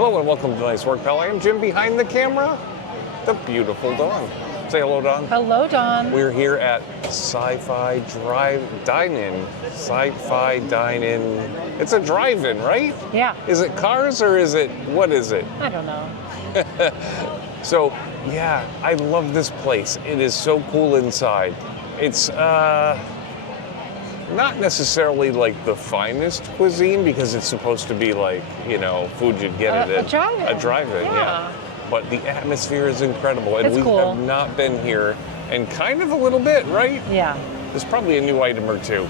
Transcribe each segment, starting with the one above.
Hello and welcome to Nice Work, Pal. I am Jim behind the camera, the beautiful Dawn. Say hello, Dawn. Hello, Dawn. We're here at Sci-fi Dine-in. Sci-fi Dine-in. It's a drive-in, right? Yeah. Is it cars or is it, what is it? I don't know. So, yeah, I love this place. It is so cool inside. It's not necessarily like the finest cuisine because it's supposed to be like, you know, food you'd get at a drive-in. A drive-in, yeah. But the atmosphere is incredible, and we cool. have not been here in kind of a little bit, right? Yeah. There's probably a new item or two.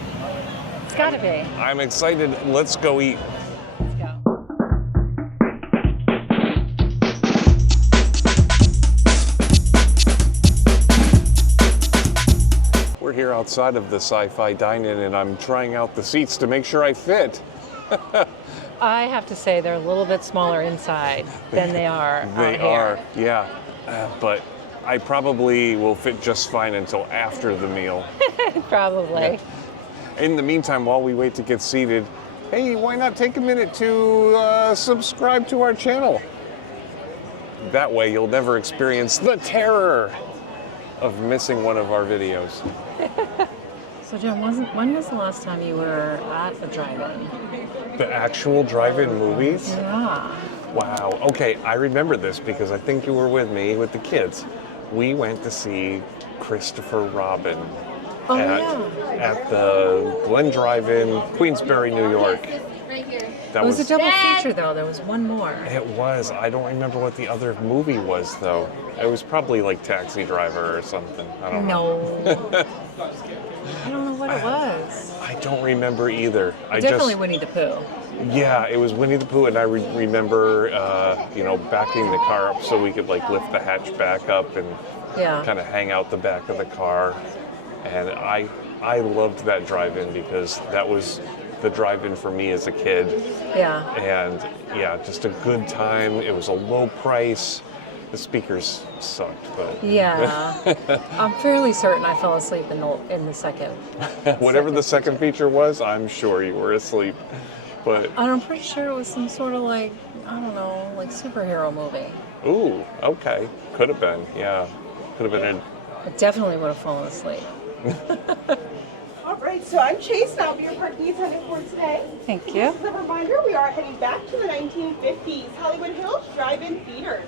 It's got to be. I'm excited. Let's go eat. Let's go. We're here outside of the Sci-fi Dine-in, and I'm trying out the seats to make sure I fit. I have to say they're a little bit smaller inside than they are out They here. are, yeah. But I probably will fit just fine until after the meal. Probably. In the meantime, while we wait to get seated, hey, why not take a minute to subscribe to our channel? That way you'll never experience the terror of missing one of our videos. So, Jim, when was the last time you were at a drive-in? The actual drive-in movies? Yeah. Wow. Okay, I remember this because I think you were with me with the kids. We went to see Christopher Robin at the Glen Drive-in, Queensbury, New York. That It was a double feature, though. There was one more. It was. I don't remember what the other movie was, though. It was probably like Taxi Driver or something. I don't know. No. I don't know what it was. I don't remember either. Definitely Winnie the Pooh. Yeah, it was Winnie the Pooh, and I remember, backing the car up so we could like lift the hatch back up and kind of hang out the back of the car. And I loved that drive-in because that was the drive-in for me as a kid. Yeah. And yeah, just a good time. It was a low price. The speakers sucked, but Yeah. I'm fairly certain I fell asleep in the second. whatever the second feature was, I'm sure you were asleep. But And I'm pretty sure it was some sort of like, I don't know, like superhero movie. ooh, okay, could have been, yeah, could have been. I definitely would have fallen asleep. All right, so I'm Chase, and I'll be your parking attendant for today. Thank you. Just as a reminder, we are heading back to the 1950s Hollywood Hills Drive-In Theater.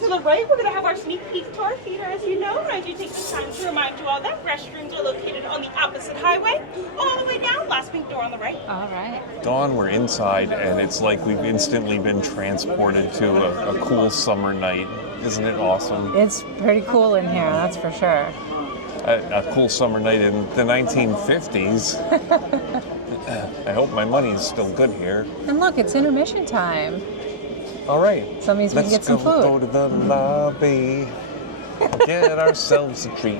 To the right, we're going to have our sneak peek to our theater. As you know, and I do take this time to remind you all that restrooms are located on the opposite highway, all the way down, last pink door on the right. All right. Dawn, we're inside, and it's like we've instantly been transported to a cool summer night. Isn't it awesome? It's pretty cool in here, that's for sure. A cool summer night in the 1950s. I hope my money's still good here. And look, it's intermission time. All right. So that means we can get some food. Go to the lobby, get ourselves a treat.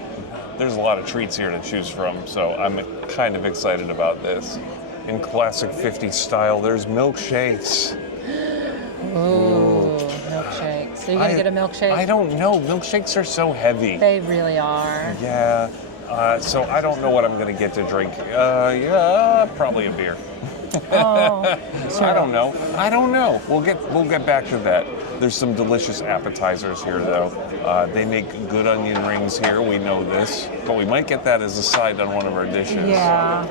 There's a lot of treats here to choose from, so I'm kind of excited about this. In classic 50s style, there's milkshakes. Ooh, milkshakes. So you're going to get a milkshake? I don't know. Milkshakes are so heavy. They really are. Yeah. So I don't know what I'm going to get to drink. Yeah, probably a beer. Oh, sure. I don't know. We'll get back to that. There's some delicious appetizers here, though. They make good onion rings here. We know this, but we might get that as a side on one of our dishes. Yeah.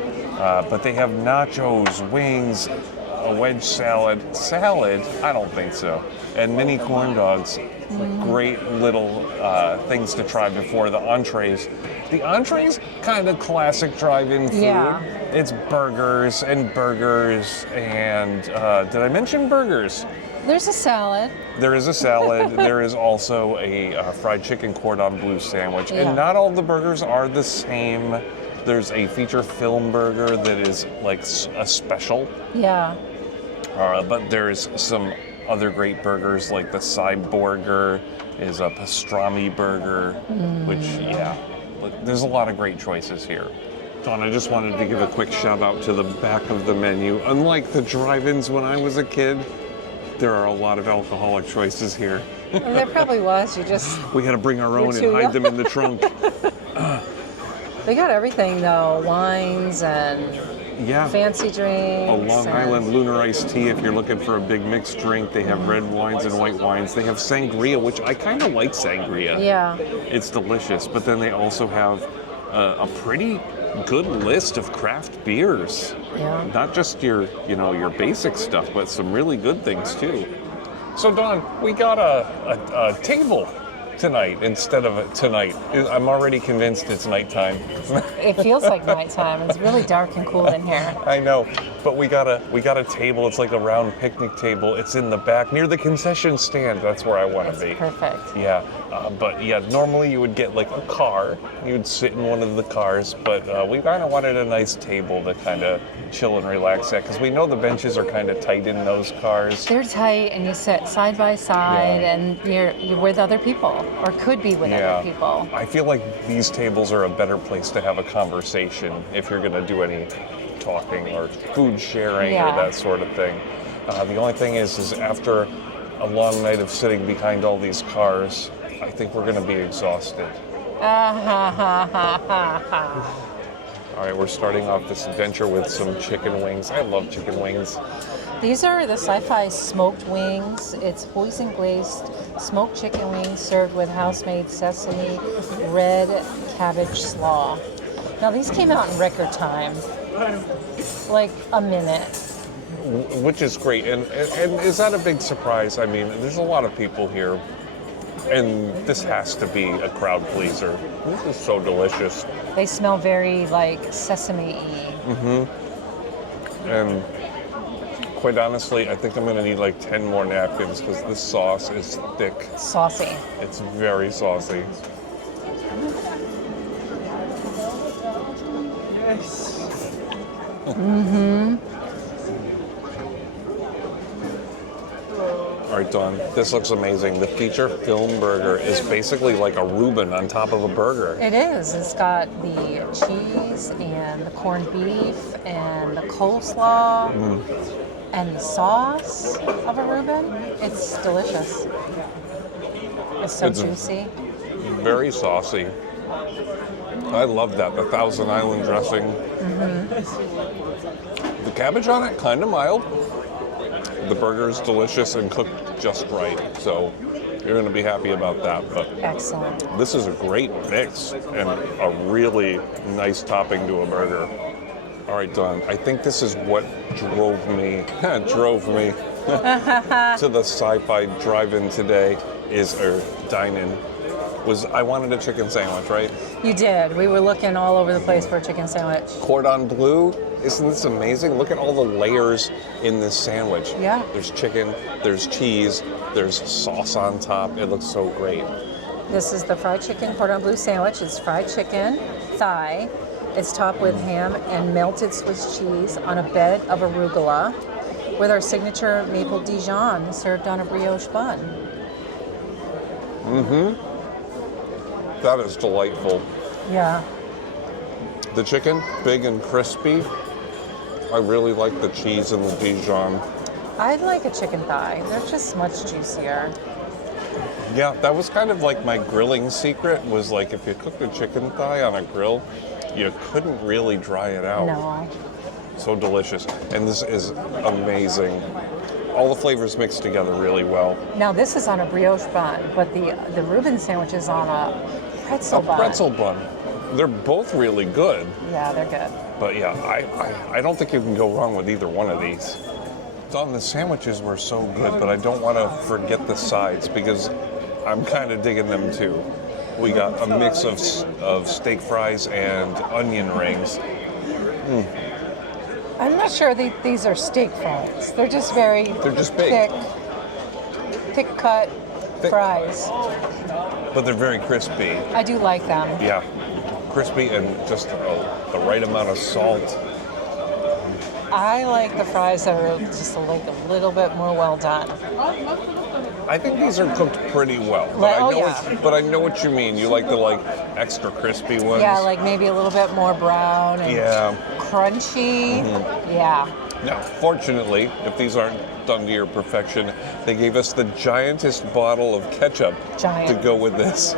But they have nachos, wings, a wedge salad. Salad? I don't think so. And mini corn dogs. Great little things to try before the entrees. The entrees, kind of classic drive-in food. Yeah. It's burgers, and did I mention burgers? There's a salad. There is a salad. There is also a fried chicken cordon bleu sandwich. Yeah. And not all the burgers are the same. There's a feature film burger that is like a special. Yeah. But there's some other great burgers, like the Cyborger is a pastrami burger, which, yeah, there's a lot of great choices here. Dawn, I just wanted to give a quick shout out to the back of the menu. Unlike the drive-ins when I was a kid, there are a lot of alcoholic choices here. There probably was. We had to bring our own and too hide young. them in the trunk. They got everything, though. Wines and Yeah. fancy drinks. A Long and- Island lunar iced tea if you're looking for a big mixed drink. They have red wines and white wines. They have sangria, which I kind of like sangria. Yeah. It's delicious. But then they also have a pretty good list of craft beers. Yeah. Not just your basic stuff, but some really good things too. So Dawn, we got a table tonight instead of tonight. I'm already convinced it's nighttime. It feels like nighttime. It's really dark and cool in here. I know, but we got a table. It's like a round picnic table. It's in the back near the concession stand. That's where I want to be. Perfect. Yeah, but yeah, normally you would get like a car. You'd sit in one of the cars, but we kind of wanted a nice table to kind of chill and relax at, because we know the benches are kind of tight in those cars. They're tight, and you sit side by side, and you're with other people, or could be with other people. I feel like these tables are a better place to have a conversation if you're going to do any talking or food sharing or that sort of thing. The only thing is after a long night of sitting behind all these cars, I think we're going to be exhausted. All right, we're starting off this adventure with some chicken wings. I love chicken wings. These are the Sci-fi smoked wings. It's poison glazed smoked chicken wings served with house-made sesame red cabbage slaw. Now these came out in record time, like a minute. Which is great. And is that a big surprise? I mean, there's a lot of people here, and this has to be a crowd pleaser. This is so delicious. They smell very like sesame-y. And quite honestly, I think I'm going to need like 10 more napkins because this sauce is thick. Saucy. It's very saucy. All right, Dawn, this looks amazing. The feature film burger is basically like a Reuben on top of a burger. It is. It's got the cheese and the corned beef and the coleslaw and the sauce of a Reuben. It's delicious. It's so juicy. Very saucy. I love that. The Thousand Island dressing. The cabbage on it, kind of mild. The burger is delicious and cooked just right. So you're going to be happy about that. But excellent. This is a great mix and a really nice topping to a burger. All right, Dawn, I think this is what drove me to the Sci-Fi Drive-In today, Dine-in. I wanted a chicken sandwich, right? You did. We were looking all over the place for a chicken sandwich. Cordon bleu, isn't this amazing? Look at all the layers in this sandwich. Yeah. There's chicken, there's cheese, there's sauce on top. It looks so great. This is the fried chicken cordon bleu sandwich. It's fried chicken, thigh. It's topped with ham and melted Swiss cheese on a bed of arugula with our signature maple Dijon served on a brioche bun. That is delightful. Yeah. The chicken, big and crispy. I really like the cheese and the Dijon. I like a chicken thigh. They're just much juicier. Yeah, that was kind of like my grilling secret, was like if you cooked a chicken thigh on a grill, you couldn't really dry it out. No. So delicious. And this is amazing. All the flavors mixed together really well. Now this is on a brioche bun, but the Reuben sandwich is on a pretzel bun. A pretzel bun. They're both really good. Yeah, they're good. But yeah, I don't think you can go wrong with either one of these. Dawn, the sandwiches were so good, but I don't want to forget the sides because I'm kind of digging them too. We got a mix of steak fries and onion rings. I'm not sure these are steak fries. They're just big. thick cut fries. But they're very crispy. I do like them. Yeah, crispy and just the right amount of salt. I like the fries that are just like a little bit more well done. I think these are cooked pretty well. But I know what you mean. You like the extra crispy ones. Yeah, like maybe a little bit more brown and crunchy. Yeah. Now, fortunately, if these aren't done to your perfection, they gave us the giantest bottle of ketchup to go with this.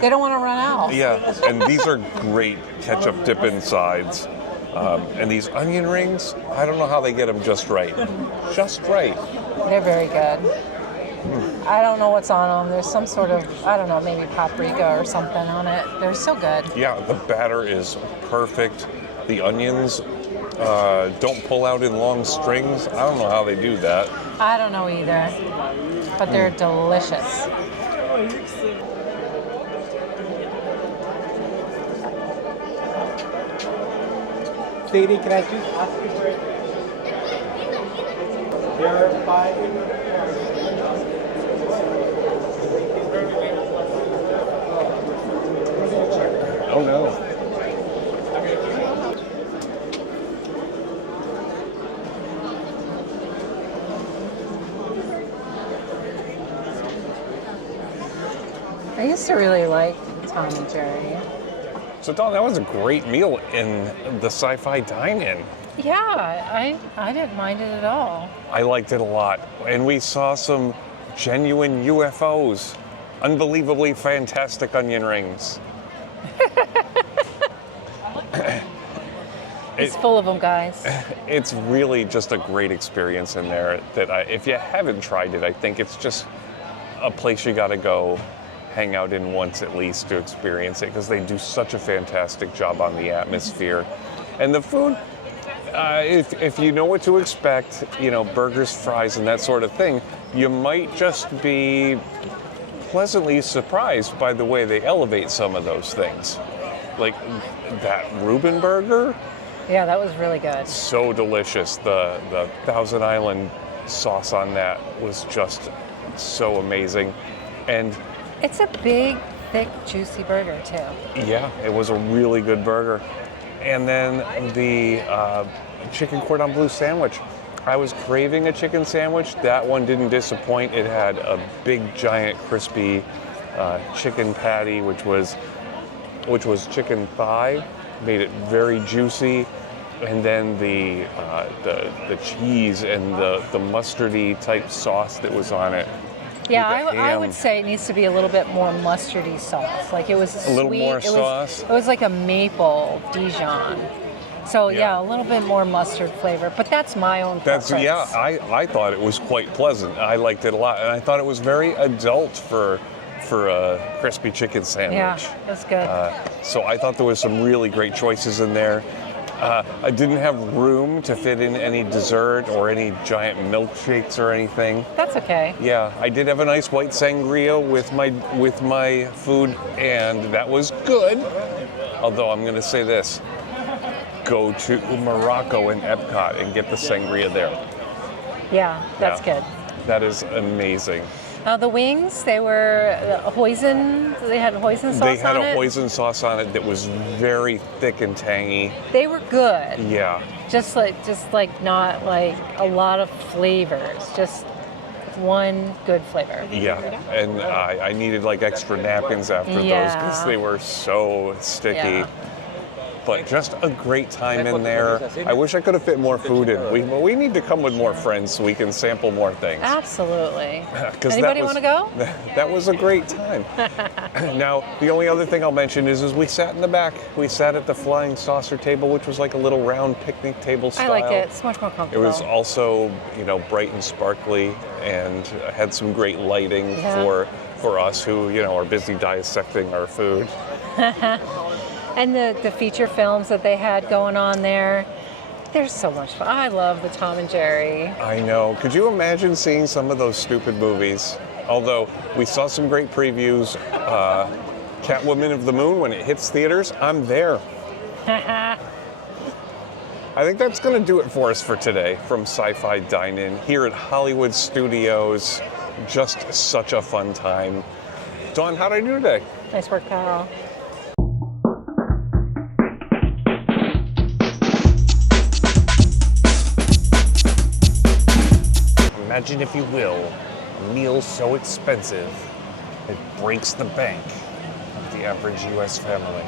They don't want to run out. Yeah, and these are great ketchup dip-in sides. And these onion rings, I don't know how they get them just right. Just right. They're very good. I don't know what's on them. There's some sort of, I don't know, maybe paprika or something on it. They're so good. Yeah, the batter is perfect. The onions don't pull out in long strings. I don't know how they do that. I don't know either, but they're delicious. Sadie, can I just ask you for it? There are 5. Oh no. I used to really like Tom and Jerry. So Dawn, that was a great meal in the Sci-Fi Dine-in. Yeah, I didn't mind it at all. I liked it a lot. And we saw some genuine UFOs. Unbelievably fantastic onion rings. It's full of them, guys. It's really just a great experience in there that if you haven't tried it, I think it's just a place you got to go hang out in once at least to experience it, because they do such a fantastic job on the atmosphere. And the food, if you know what to expect, you know, burgers, fries, and that sort of thing, you might just be pleasantly surprised by the way they elevate some of those things. Like that Reuben burger, Yeah, that was really good. so delicious. The Thousand Island sauce on that was just so amazing. And It's a big, thick, juicy burger, too. yeah, it was a really good burger. And then the chicken cordon bleu sandwich. I was craving a chicken sandwich. That one didn't disappoint. It had a big, giant, crispy chicken patty, which was chicken thigh, made it very juicy. And then the cheese and the mustardy type sauce that was on it. Yeah, With the I ham. would say it needs to be a little bit more mustardy sauce. Like it was A little sweet. more sauce? It was like a maple Dijon. So yeah, a little bit more mustard flavor. But that's my own preference. I thought it was quite pleasant. I liked it a lot, and I thought it was very adult for a crispy chicken sandwich. Yeah, that's good. So I thought there was some really great choices in there. I didn't have room to fit in any dessert or any giant milkshakes or anything. That's okay. Yeah, I did have a nice white sangria with my food, and that was good. Although I'm going to say this: go to Morocco and Epcot and get the sangria there. Yeah, that's Yeah. good. That is amazing. The wings, they were hoisin. They had hoisin sauce on it. They had a hoisin sauce on it that was very thick and tangy. They were good. Yeah. Just like not like a lot of flavors. Just one good flavor. Yeah, and I needed like extra napkins after those because Yeah. they were so sticky. Yeah. But just a great time in there. I wish I could have fit more food in. We need to come with more friends so we can sample more things. Absolutely. 'Cause Anybody that want to go? That was a great time. Now, the only other thing I'll mention is we sat in the back. We sat at the flying saucer table, which was like a little round picnic table style. I liked it. It's much more It comfortable. was also, bright and sparkly, and had some great lighting Yeah. for us who, are busy dissecting our food. And the feature films that they had going on there, they're so much fun. I love the Tom and Jerry. I know. Could you imagine seeing some of those stupid movies? Although we saw some great previews. Catwoman of the Moon, when it hits theaters, I'm there. I think that's going to do it for us for today from Sci-Fi Dine-in here at Hollywood Studios. Just such a fun time. Dawn, how did I do today? Nice work, pal. Imagine, if you will, a meal so expensive it breaks the bank of the average U.S. family.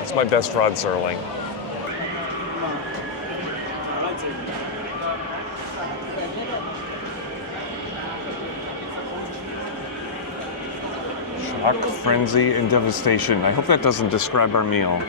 It's my best Rod Serling. Shock, frenzy, and devastation. I hope that doesn't describe our meal.